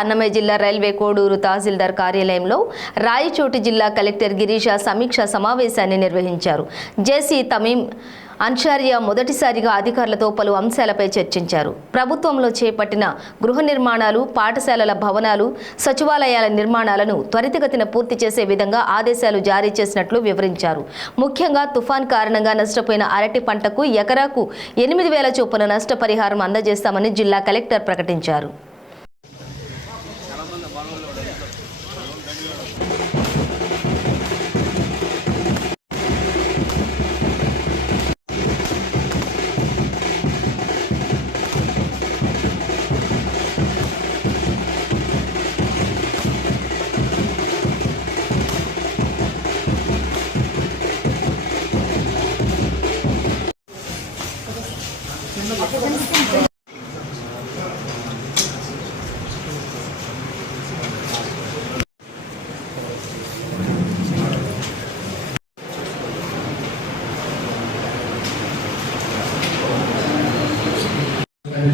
అన్నమయ్య జిల్లా రైల్వే కోడూరు తహసీల్దార్ కార్యాలయంలో రాయచోటి జిల్లా కలెక్టర్ గిరీష సమీక్ష సమావేశాన్ని నిర్వహించారు. జేసీ తమీం అన్షారియా మొదటిసారిగా అధికారులతో పలు అంశాలపై చర్చించారు. ప్రభుత్వంలో చేపట్టిన గృహ నిర్మాణాలు, పాఠశాలల భవనాలు, సచివాలయాల నిర్మాణాలను త్వరితగతిన పూర్తి చేసే విధంగా ఆదేశాలు జారీ చేసినట్లు వివరించారు. ముఖ్యంగా తుఫాన్ కారణంగా నష్టపోయిన అరటి పంటకు ఎకరాకు 8,000 చొప్పున నష్టపరిహారం అందజేస్తామని జిల్లా కలెక్టర్ ప్రకటించారు.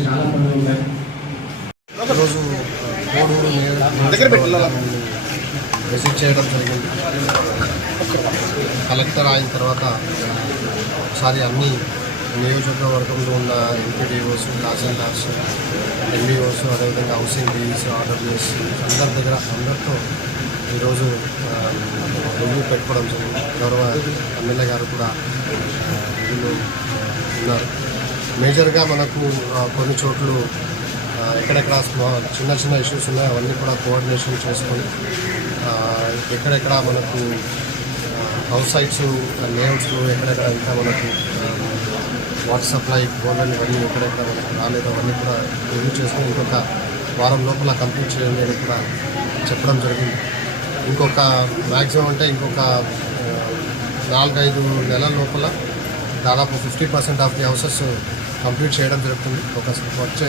చాలా పనులు ఉన్నాయి. ఈరోజు కోడూరు విజిట్ చేయడం జరిగింది. కలెక్టర్ అయిన తర్వాత ఒకసారి అన్ని నియోజకవర్గంలో ఉన్న ఎంపీడీఓస్, తహసీల్దార్స్, ఎంబీఓస్, అదేవిధంగా హౌసింగ్ డీస్, ఆర్డబ్ల్యూఎస్ అందరితో ఈరోజు రివ్యూ పెట్టుకోవడం జరిగింది. గౌరవ ఎమ్మెల్యే గారు కూడా వీళ్ళు ఉన్నారు. మేజర్గా మనకు కొన్ని చోట్లు ఎక్కడెక్కడ చిన్న చిన్న ఇష్యూస్ ఉన్నాయో అవన్నీ కూడా కోఆర్డినేషన్ చేసుకొని ఎక్కడెక్కడ మనకు హౌస్ సైట్స్ లేఅవుట్స్లో ఎక్కడెక్కడ ఇంకా మనకు వాటర్ సప్లై బోర్వెల్ ఇవన్నీ ఎక్కడెక్కడ మనకు రాలేదు అవన్నీ కూడా రివ్యూ చేసుకొని ఇంకొక వారం లోపల కంప్లీట్ చేయాలని కూడా చెప్పడం జరిగింది. ఇంకొక మ్యాక్సిమం అంటే ఇంకొక 4-5 నెలల లోపల దాదాపు 50% ఆఫ్ ది హౌసెస్ కంప్లీట్ చేయడం జరుగుతుంది. వచ్చే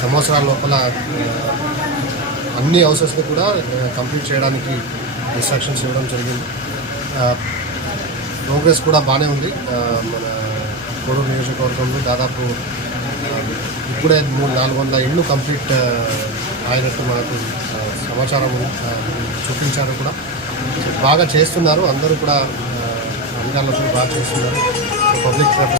సంవత్సరాల లోపల అన్ని హౌసెస్ని కూడా కంప్లీట్ చేయడానికి ఇన్స్ట్రక్షన్స్ ఇవ్వడం జరిగింది. ప్రోగ్రెస్ కూడా బాగానే ఉంది. మన కోడూరు నియోజకవర్గంలో దాదాపు ఇప్పుడే 300-400 ఇళ్ళు కంప్లీట్ అయినట్టు మనకు సమాచారం చూపించారు. కూడా బాగా చేస్తున్నారు, అందరూ కూడా అధికారులతో బాగా చేస్తున్నారు. పబ్లిక్